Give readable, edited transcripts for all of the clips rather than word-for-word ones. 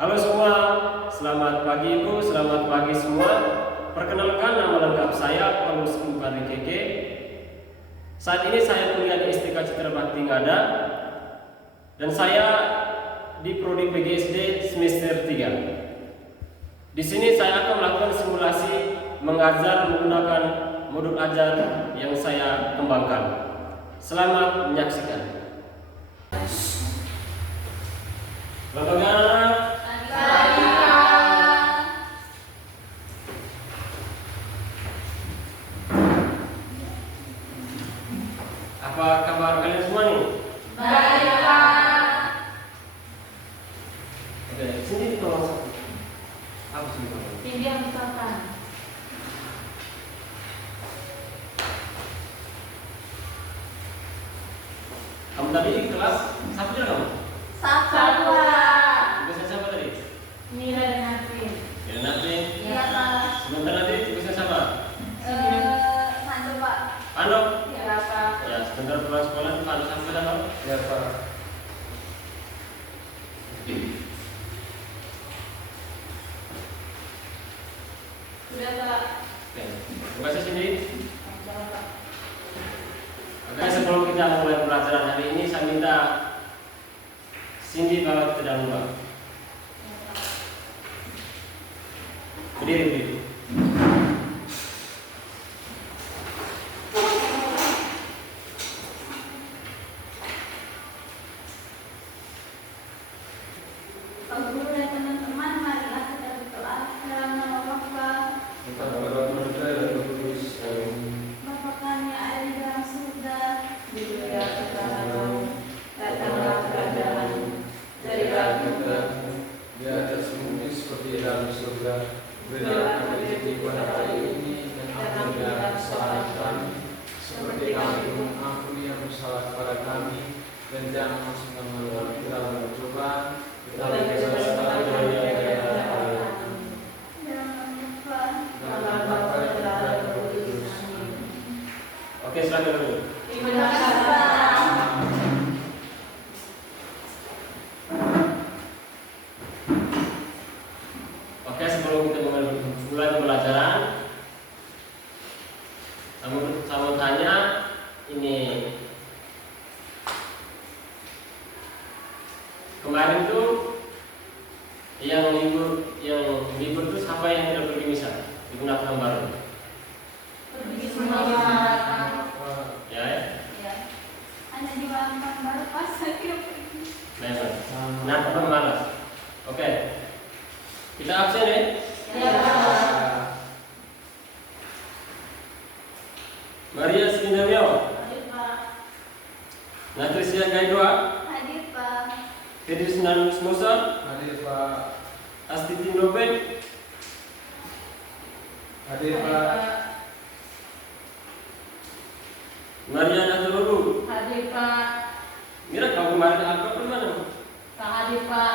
Halo semua, selamat pagi Ibu, selamat pagi semua. Perkenalkan, nama lengkap saya Paulus Bupati Keke. Saat ini saya kuliah di STK Citra Bakti Ngada dan saya di Prodi PGSD semester 3. Di sini saya akan melakukan simulasi mengajar menggunakan modul ajar yang saya kembangkan. Selamat menyaksikan. Selamat pagi anak-anak. Apa kabar kalian semua nih? Baik, Pak. Oke, sini tolong satu. Apa sih Pak? Tinggi yang misalkan. Kamu tadi di kelas siapa juga kamu? Satu, Pak. Tugasnya siapa tadi? Mira dan Afrin. Ya nanti. Iya, Pak. Sebentar nanti tugasnya siapa? Mandu, Pak. Ando. Iya, Pak. Ya sebentar pulang sekolah Ando sampai sama. Ya Pak. Sudah, Pak. Oke, tugasnya sini. Sudah, Pak. Oke, sebelum kita mulai pelajaran hari ini, saya minta Cindy bawa ke dalam ruang. Berdiri, berdiri. Pak Guru dan teman-teman, marilah kita berdoa dalam nama Bapa, Kita berdoa kepada Yang Maha Kudus. Bapa kami yang ada di dalam surga, dimuliakanlah datanglah kerajaan-Mu, jadilah kehendakmu Di atas bumi seperti di dalam surga. Berilah kami rezeki pada hari ini dan ampunilah kesalahan kami, seperti kami mengampuni yang bersalah kepada kami, dan jangan masukkan kami ke dalam pencobaan, tetapi bebaskanlah kami dari jahat. Dalam Bapa dan Putra dan Roh Kudus. Oke, silakan dulu. Terima kasih, Pak. Oke, sebelum kita mulai pembelajaran, saya mau tanya ini. Kemarin tuh yang libur itu siapa yang tidak pergi misa digunakan tahun baru? Pergi semua masyarakat. Ya, Ya. Hanya di malam baru pas saya pergi. memang. Nah, apa malas? Oke, kita absen ya. Ya, Pak. Maria Skindario, Hadir, Pak. Natrisia Gaidua, Hadir, Pak. Fedris Nanus Musa, Hadir Pak. Astiti Nobek, Hadir Pak. Maria Natalogu. Hadir, Pak. Mira, kau kemarin apa mana? Pak hadir, Pak.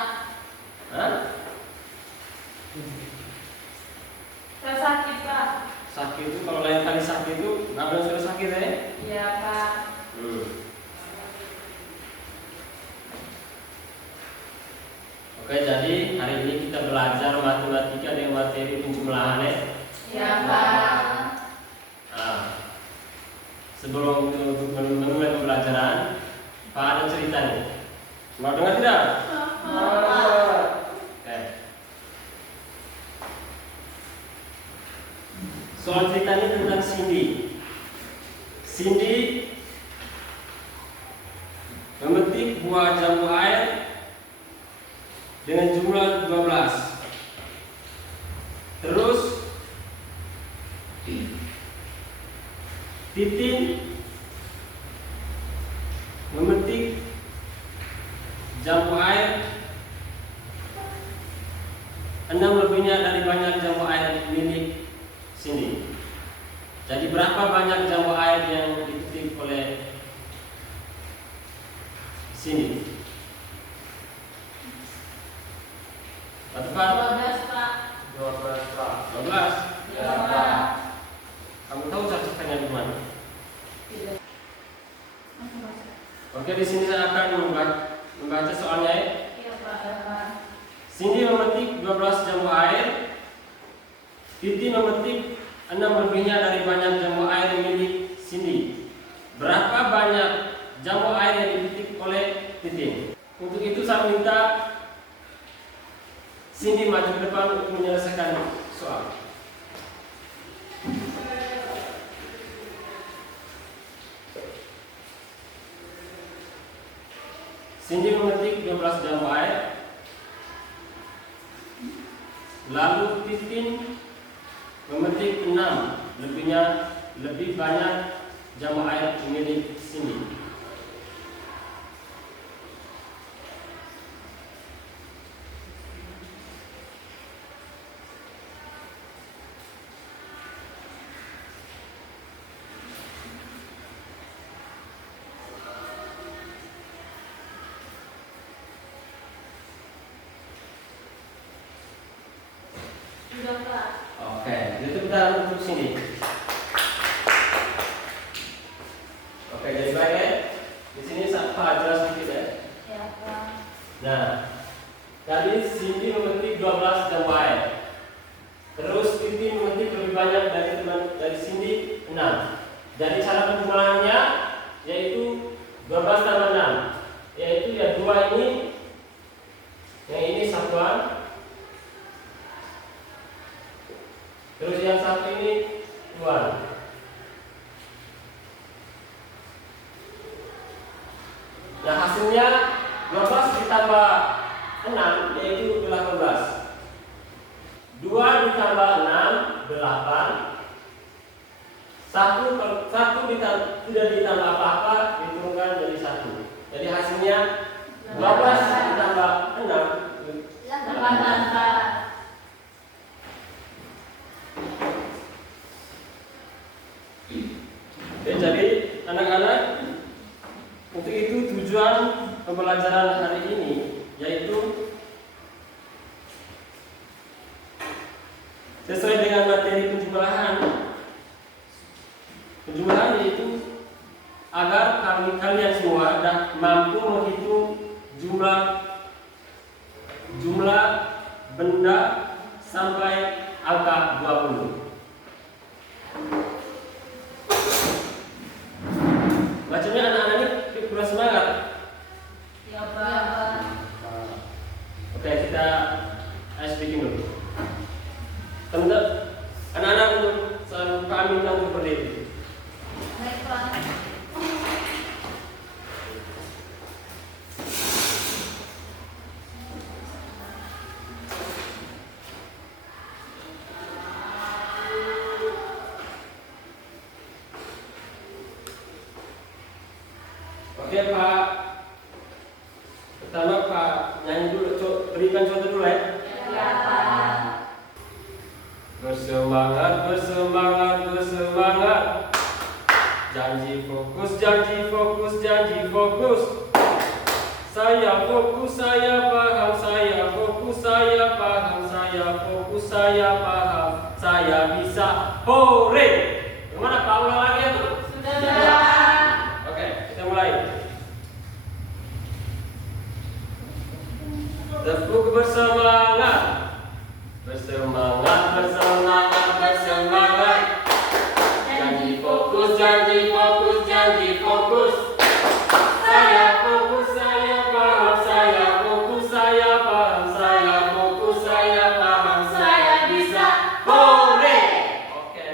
Hah? Saya sakit, Pak. Sakit itu kalau lain kali sakit itu nggak bilang sudah sakit ya? Iya, Pak. Oke, jadi hari ini kita belajar matematika dengan materi penjumlahan ya. Iya, Pak. Nah, sebelum untuk memulai pembelajaran, Pak ada cerita nih. Mau dengar tidak? Oke. Soal cerita ini tentang Cindy. Cindy memetik buah jambu air dengan jumlah 12. Terus Titin memetik jambu air 6 lebihnya dari banyak jambu air milik Cindy. Jadi berapa banyak jambu air yang dipetik oleh Cindy? Tepat 12, Pak. 12 Pak. 12. Iya, Pak. Kamu tahu catatannya di mana? Tidak. Oke, di sini saya akan membaca soalnya ya. Iya, Pak. Cindy memetik 12 jambu air. Titi memetik 6 lebihnya dari banyak jambu air milik Cindy. Berapa banyak jambu air yang dipetik oleh Titi? Untuk itu saya minta Cindy maju ke depan untuk menyelesaikan soal. Cindy memetik 12 jambu air. Lalu Titin memetik 6 lebih banyak jambu air milik Cindy. Sudah, Pak. Oke, itu kita untuk sini. Oke, jadi baik ya. Di sini Pak jelas sedikit ya. Ya, Pak. Nah, tadi Cindy memetik 12 jambu air. Terus Titi memetik lebih banyak dari Cindy 6. Jadi cara penjumlahannya yaitu 12 tambah 6, yaitu ya 2 ini, yang ini satuan. Terus yang satu ini 2. Nah hasilnya 12 ditambah 6 yaitu 18. 2 ditambah 6 8. 1 tidak ditambah apa-apa, diturunkan jadi 1. Jadi hasilnya 12 ditambah 6 8. Jadi anak-anak, untuk itu tujuan pembelajaran hari ini yaitu sesuai dengan materi penjumlahan. Penjumlahan yaitu agar kalian semua mampu menghitung jumlah benda sampai angka 20. Bacanya anak-anak ini kurang semangat. Ya, Pak. Oke, kita speaking dulu. Teman-teman, anak-anak untuk kami untuk berdiri. Baik, Pak. Oke Pak, pertama Pak nyanyi dulu, berikan contoh dulu ya. Ya, Pak. Bersemangat, bersemangat, bersemangat. Janji fokus, janji fokus, janji fokus. Saya fokus, saya paham, saya fokus, saya paham, saya fokus, saya paham, saya bisa. Hore! Gimana Pak, ulang lagi ya tuh? Sudah. Oke, kita mulai. Tepuk bersemangat, bersemangat, bersemangat, bersemangat. Janji fokus, janji fokus, janji fokus. Saya fokus, saya paham, saya fokus, saya paham, saya fokus, saya paham, saya bisa. Hore! Oke,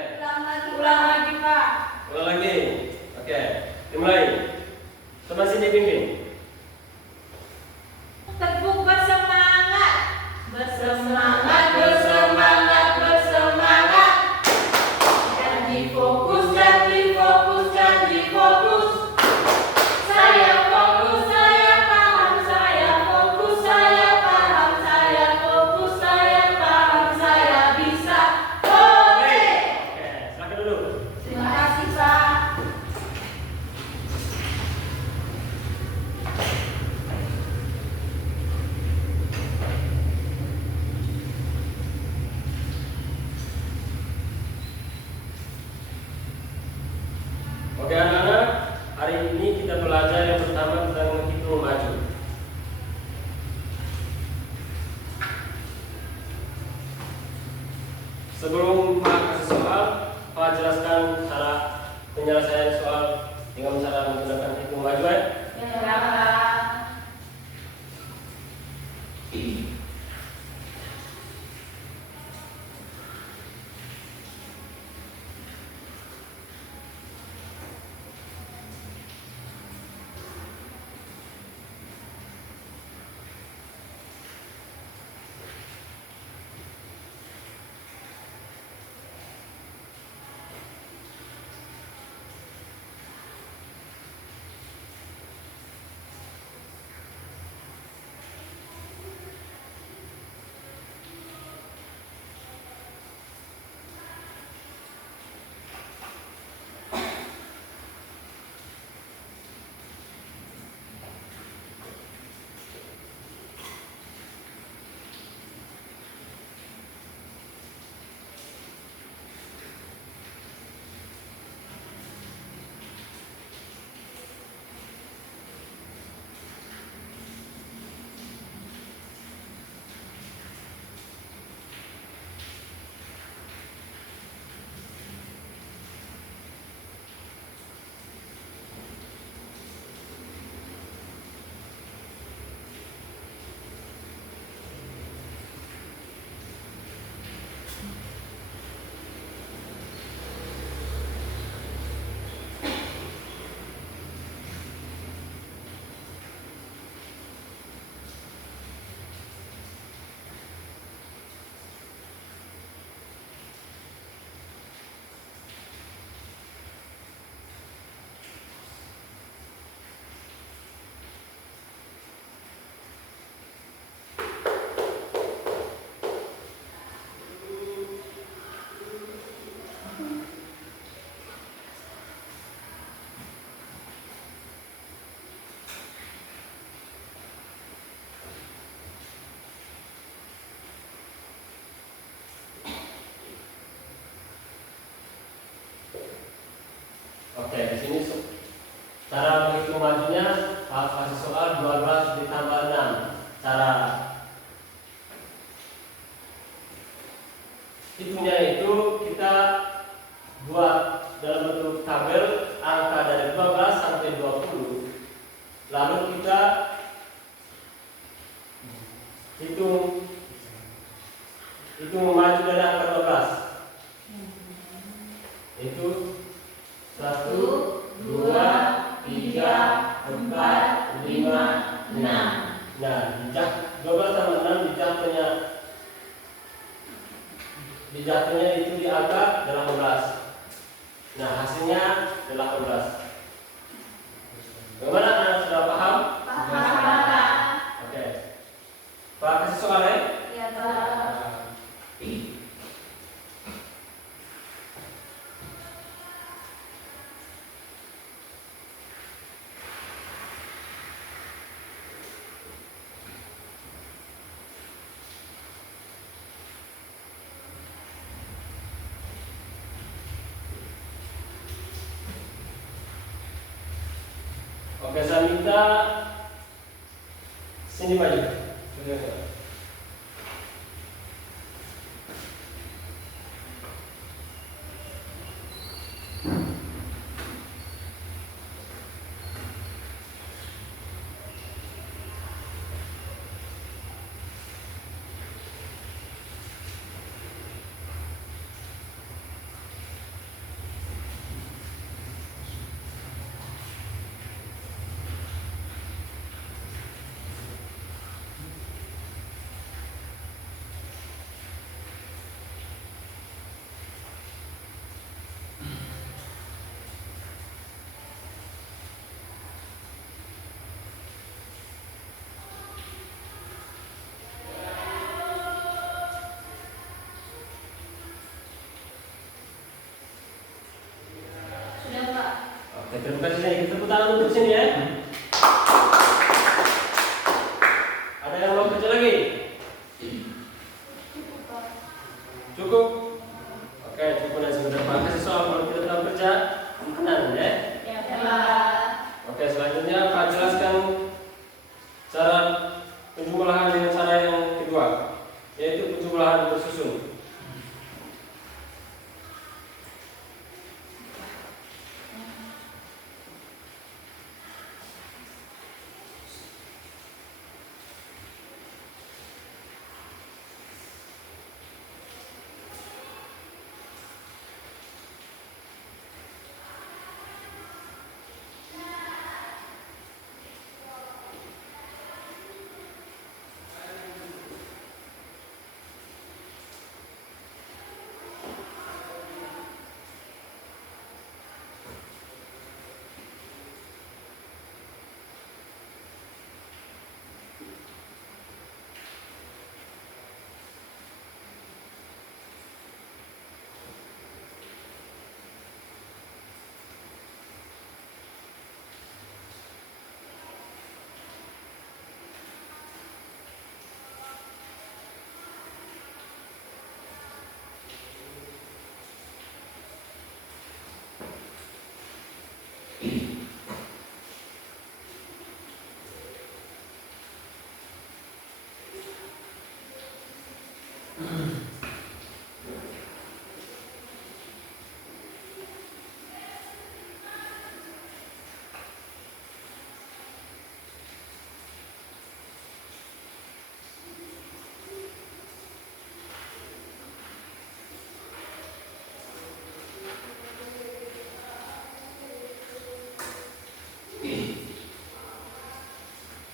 Ulang lagi, Pak. ulang lagi. Oke, dimulai. Teman sini pimpin. Tepuk bersemangat. Bersemangat, bersemangat, bersemangat. Janji fokus, janji fokus, janji fokus. Saya fokus, saya paham, saya fokus, saya paham, saya fokus, saya paham, saya bisa. Hore! Oke, silakan dulu. Terima kasih, Pak. Oke anak-anak, hari ini kita belajar yang pertama tentang menghitung maju. Sebelum Pak kasih soal, Pak jelaskan cara penyelesaian soal dengan cara menggunakan hitung maju ya. Ya, Pak. Oke, di sini cara menghitung majunya Pak kasih soal 12 ditambah 6. Cara hitungnya itu kita buat dalam bentuk tabel angka dari 12 sampai 20. Lalu kita hitung maju dari angka 12. Itu 1, 2, 3, 4, 5, 6. Nah, 12 tambah 6 dijatuhnya itu di angka 18. Nah, hasilnya 18. Bagaimana, anak sudah paham? Paham. Oke. Pak kasih soalnya. Ya, Pak. Oke, saya minta sini maju. Sudah, Pak. Oke, terima kasih. Kita tepuk tangan untuk sini ya. Ada yang mau kerja lagi? Cukup, Pak. Cukup? Oke, cukup dan sebentar Pak kasih soal kalau kita tahu kerja kanan ya. Ya, Pak. Oke, selanjutnya Pak jelaskan cara penjumlahan dengan cara yang kedua, yaitu penjumlahan bersusun.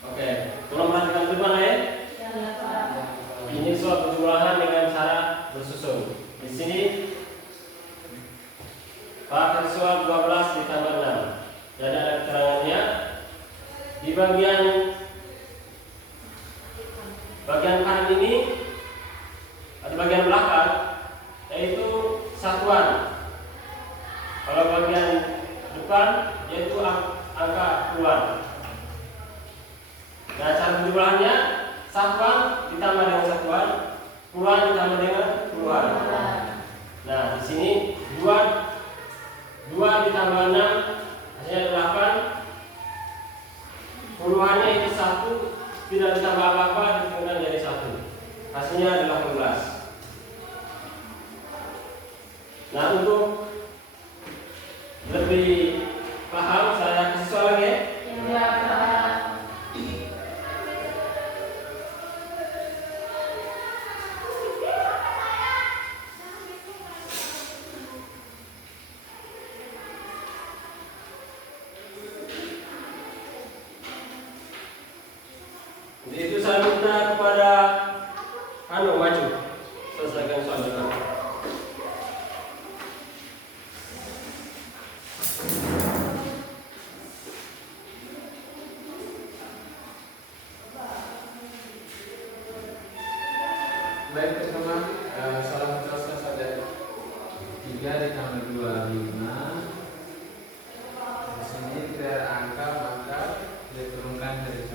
Oke, tolong perhatikan betul ya. Ini soal penjumlahan dengan cara bersusun. Di sini pada soal 12 ditambah 6. Jadi ada keterangannya di bagian kanan ini ada bagian belakang yaitu satuan. Kalau bagian depan yaitu angka puluhan. Nah, cara penjumlahannya satuan ditambah dengan satuan, puluhan ditambah dengan puluhan. Nah, di sini 2 ditambah 6 hasilnya 8. Puluhannya itu 1 tidak ditambah apa-apa dikumpulkan jadi 1. Hasilnya adalah 18. Nah, untuk lebih paham saya kasih soal lagi ya. Untuk itu saya minta kepada maju selesaikan soal depan. Baik teman-teman, salah satu saja 3 ditambah 2 5. Di sini tidak ada angka maka diturunkan dari 1.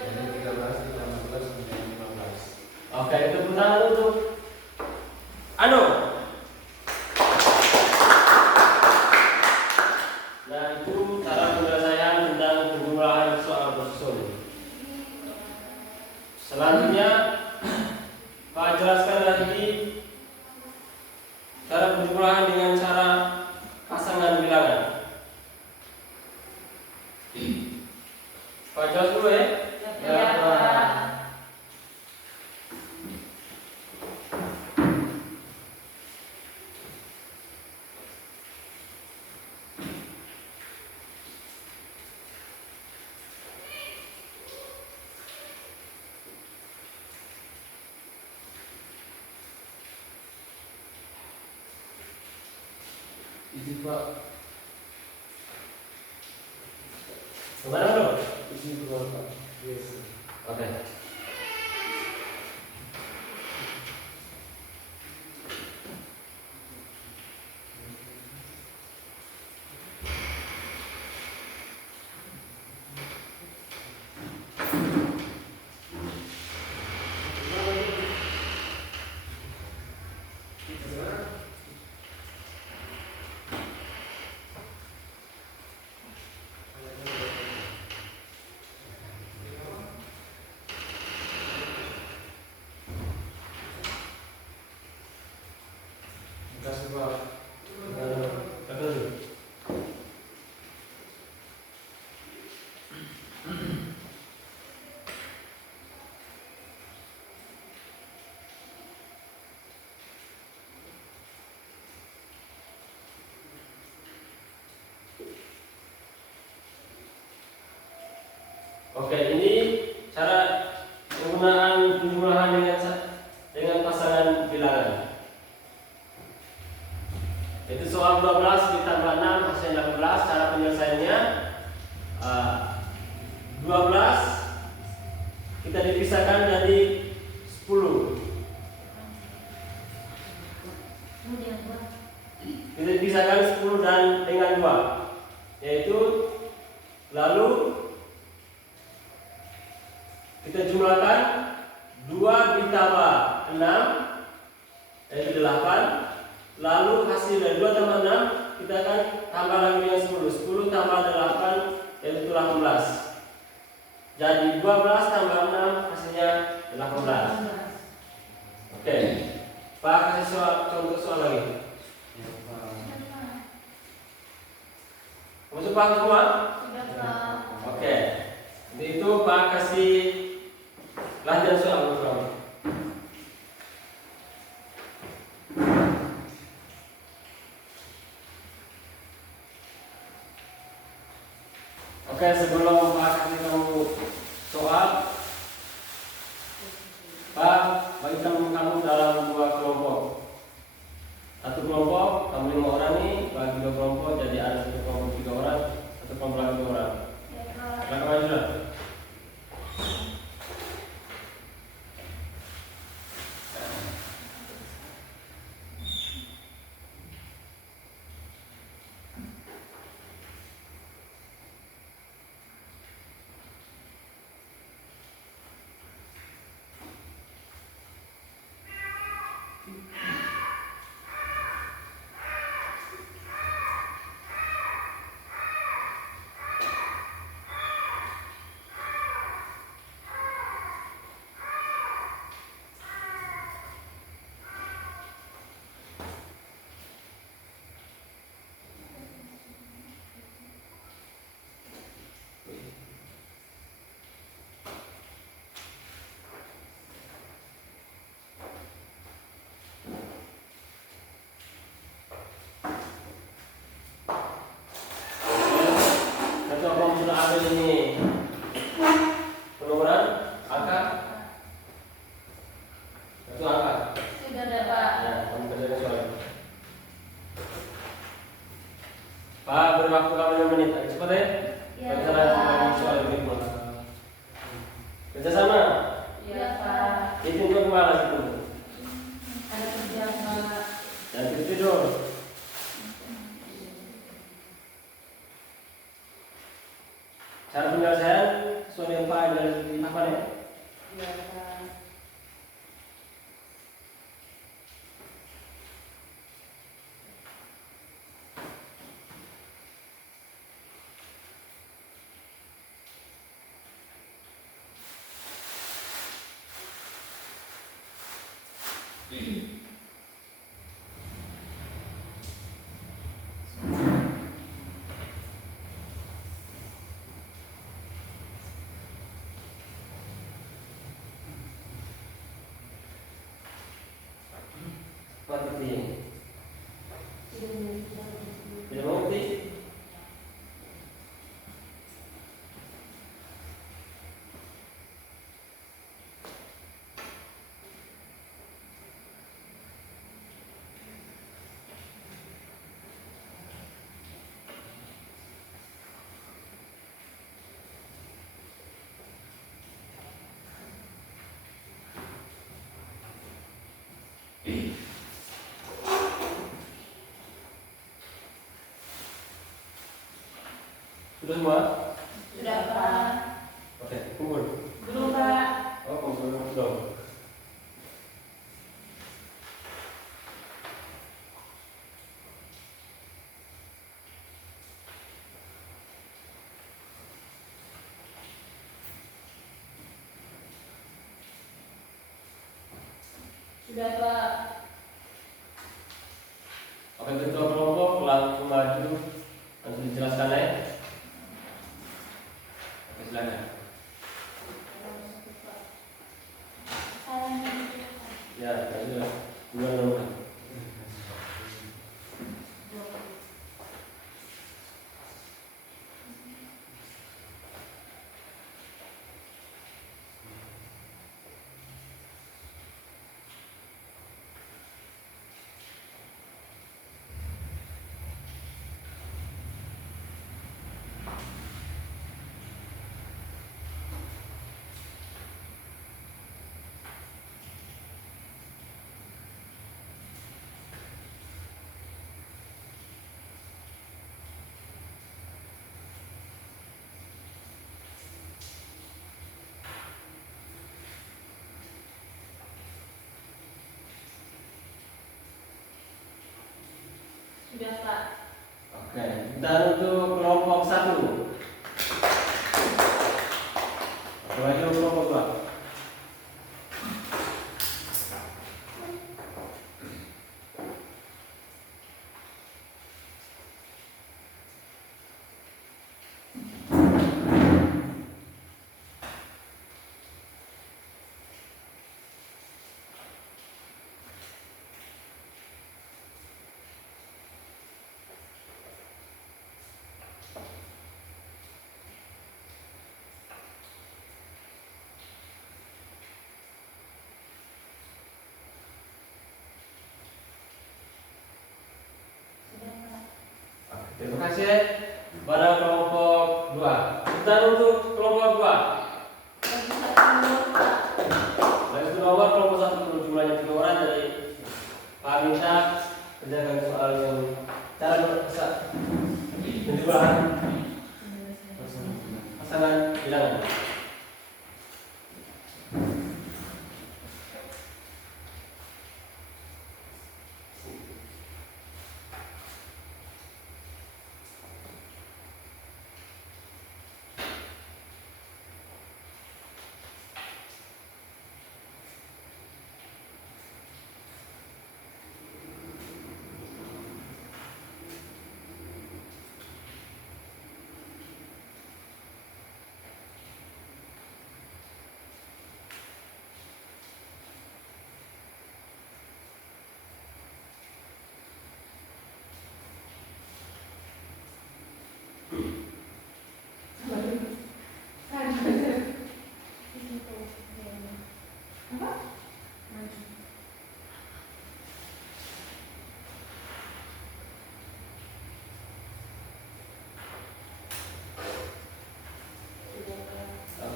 Jadi 13 ditambah 12 menjadi 15. Oke, itu pertanyaan untuk Ano. Nah, itu cara penyelesaian tentang penjumlahan soal bersusun. Selanjutnya Pak jelaskan lagi cara penjumlahan dengan cara pasangan bilangan. Pak jelas dulu ya. Izin Pak, Gimana bro? izin keluar Pak. Yes. Oke. Terima kasih Pak. Oke, ini cara penggunaan penjumlahan dengan pasangan bilangan. Itu soal 12 ditambah 6 hasilnya 18. Cara penyelesaiannya 12 kita dipisahkan jadi 10. Kita dipisahkan 10 dan dengan 2, yaitu lalu kita jumlahkan 2 ditambah 6 yaitu 8. Lalu hasil dari 2 tambah 6 kita akan tambah lagi dengan 10. 10 tambah 8 yaitu 18. Jadi 12 tambah 6 hasilnya 18. Pak kasih contoh soal lagi. Masuk paham semua? Sudah, Pak. Oke. Jadi itu Pak kasih latihan soal program. Oke, sebelum Pak kasih kamu soal, Pak bagi kamu dalam 2 kelompok. Satu kelompok kamu 5 orang nih, bagi 2 kelompok jadi ada satu kelompok 3 orang, satu kelompok lagi 2 orang. Ya, Pak. Silakan maju sudah. Satu kelompok sudah ambil ini penurunan angka. Satu angka. Sudah ada, Pak. Ya, kamu kerjakan soal. Pak beri waktu kamu 5 menit. Ayo cepat ya. Ya, Kita lanjut lagi Pak. soal berikutnya. Kerjasama. Ya, Pak. Hitung ke kepala situ. Ada kerja, Pak. Jangan tidur. Cara penyelesaian soal yang Pak dari apa nih? Ya, Pak. Pak Titi. Tidak mengerti? Sudah semua? Sudah, Pak. Oke, kumpul. Belum, Pak. Oh, kumpul dong. Sudah, Pak. Oke, ketua kelompok langsung maju, langsung dijelaskan ya. Oke, silakan. Ya, sudah. Dua nomor. Sudah, Pak. Oke, dan untuk kelompok 1. Maju kelompok 2. Terima kasih. Pada kelompok 2. Kita untuk kelompok 2. Dan itu nomor kelompok 1 jumlahnya 3 orang. Jadi Pak minta kerjakan soal yang cara berpesan penjumlahan pasangan bilangan.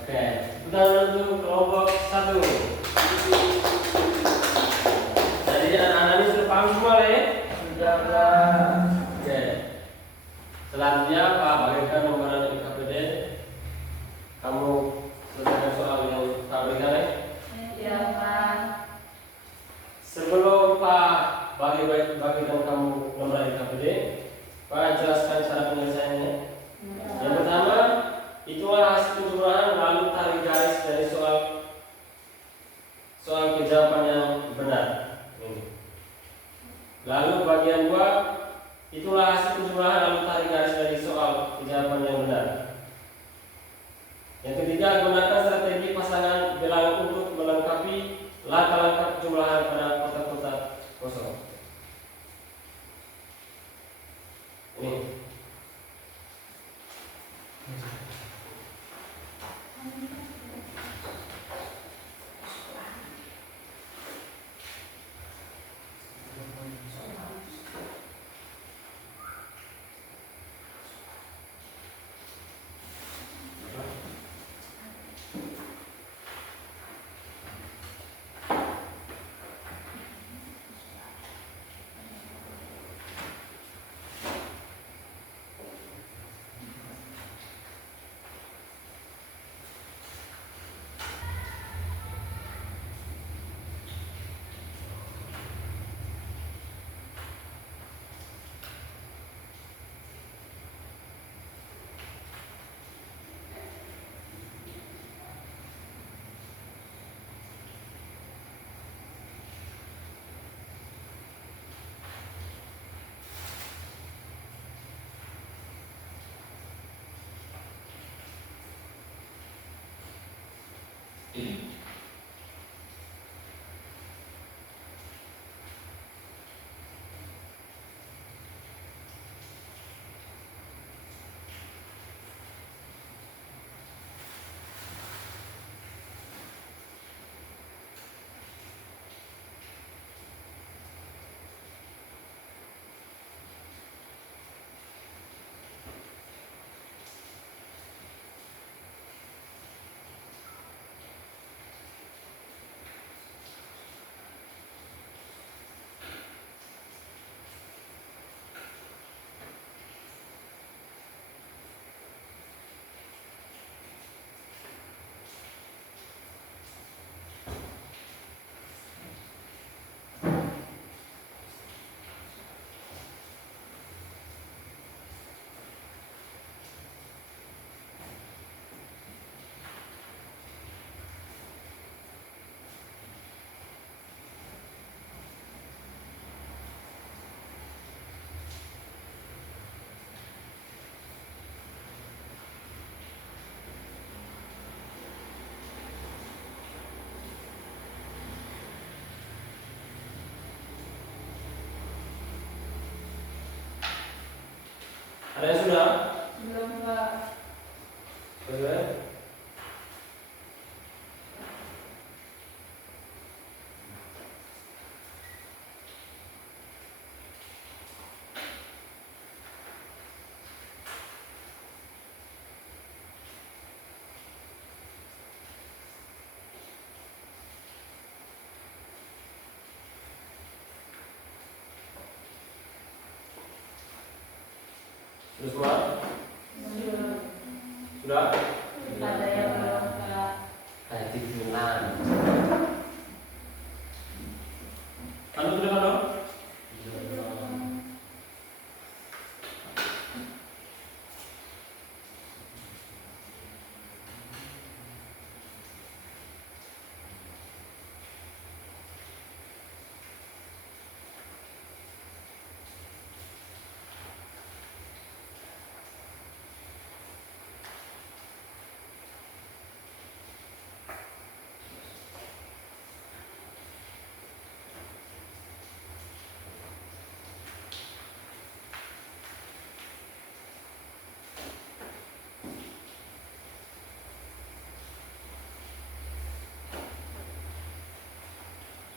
Oke, kita menuju kelompok 1. Jadi anak-anak ini sudah paham semua ya? Sudah. Oke. Selanjutnya Pak bagikan nomor IKPD. Kamu selesaikan soal yang tak berikan ya? Ya, Pak. Sebelum Pak bagikan kamu nomor IKPD, Pak jelaskan cara penyelesaiannya. Yang pertama, itulah hasil penjumlahan lalu tarik garis dari soal kejawaban yang benar. Ini. Lalu bagian 2, itulah hasil penjumlahan lalu tarik garis dari soal kejawaban yang benar. Yang ketiga, gunakan strategi pasangan bilangan untuk melengkapi langkah-langkah penjumlahan pada kotak-kotak kosong. Ini. Ada yang sudah? Belum, Pak. Sudah? Sudah semua? Sudah? Ada yang belum Kak. Kayak tiduran. Anu sudah kan?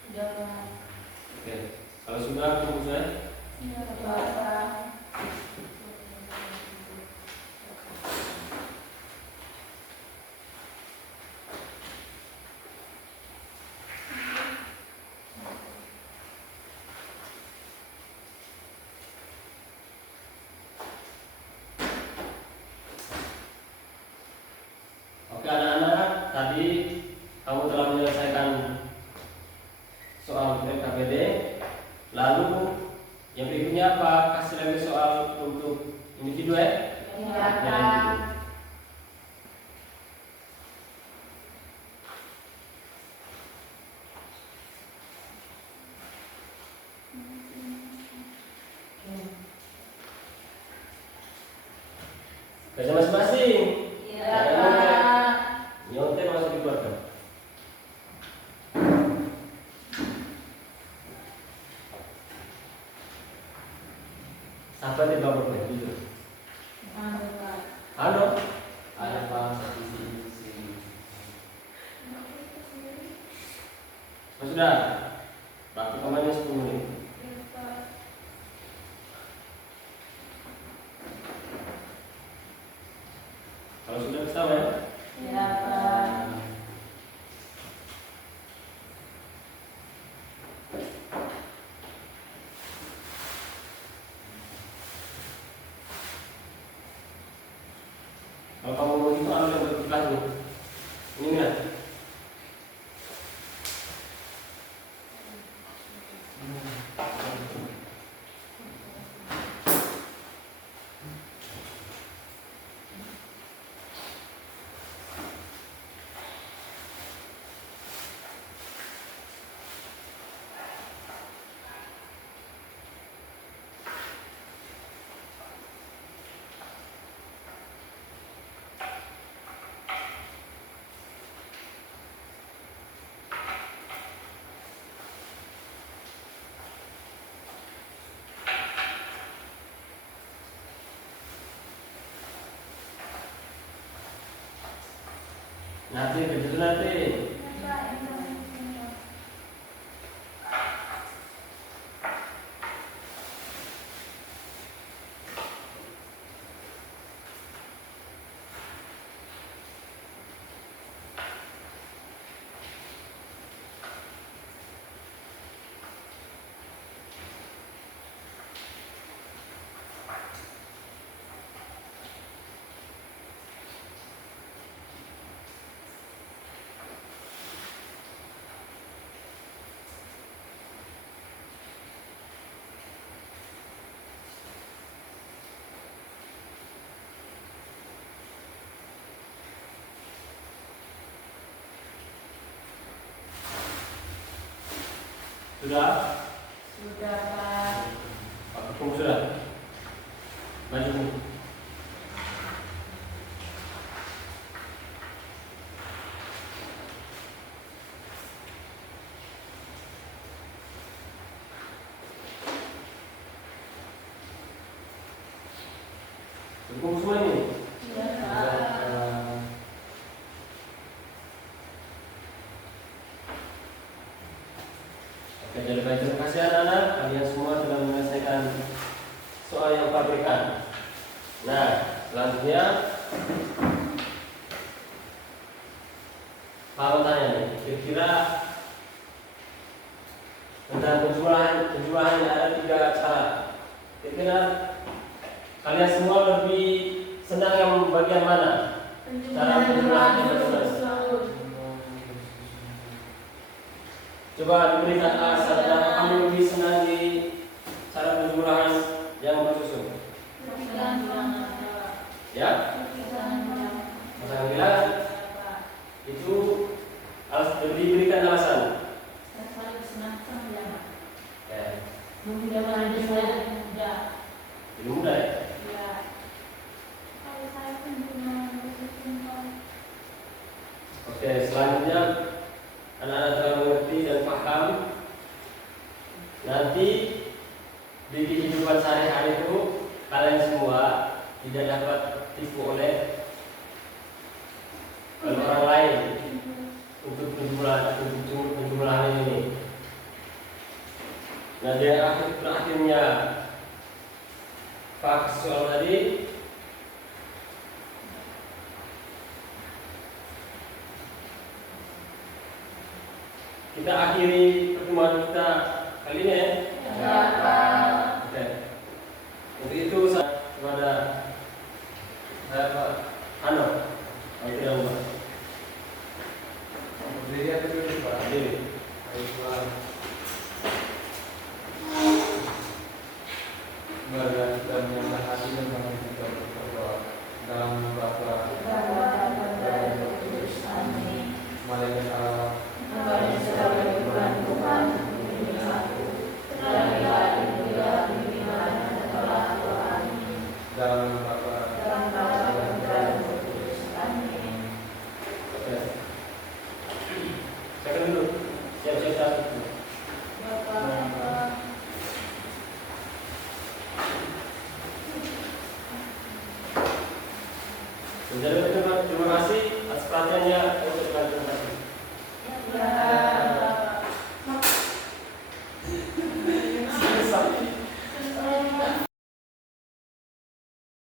Sudah Kak. Oke. Kalau sudah tunggu saya. Bapak. Oke anak-anak, tadi kamu telah menyelesaikan soal PKPD. Lalu yang berikutnya apa? Kasih lagi soal untuk individu ya? Iya Ya, Kak. individu. Kerja masing-masing. Iya Kak. Nyontek langsung dikeluarkan. Sampai di bawah gitu. Anu Kak. Halo. Ada bangsa di sini. Sudah. Waktu kamarnya 10 menit. Iya Kak. Kalau sudah bisa ya. Iya Kak. Kalau kamu mau itu anu yang berbekas nih. Ini ya. Nanti begitu nanti. Iya Kak. Iya. Sudah? Sudah Kak. Pak Hukum sudah? Bajumu. Hukum semua ini. Iya Kak. Oke, jadi baik, terima kasih anak-anak. Kalian semua telah menyelesaikan soal yang pabrikan. Nah, selanjutnya kalau tanya nih, kira-kira tentang penjumlahan ada 3 cara. Kira-kira Kalian semua lebih senang yang bagian mana? Cara penjumlahannya bagaimana? Coba diberikan alasan kenapa kamu lebih senang di cara penjumlahan yang bersusun. Ya? Pasangan bilang itu diberikan alasan. Ya. Jadi mudah ya? Kalau saya penjumlahan bersusun, Oke, selanjutnya anak-anak telah mengerti dan paham. Nanti di kehidupan sehari-hari itu kalian semua tidak dapat tipu oleh orang lain untuk penjumlahan ini. Nah, di akhirnya Pak soal tadi kita akhiri pertemuan kita kali ini ya. Oke. Untuk itu saya kepada Pak Ano, kalau tidak lupa. Berdiri atau duduk Pak? Berdiri. Baiklah. Mari kita menyembah hati dan kami kita berdoa dalam nama Bapa dan Roh Kudus. Malaikat Allah dalam nama Bapa dan Roh Kudus. Oke. Saya dulu. Siap-siap. Menjadi terima kasih atas perhatiannya untuk terima kasih.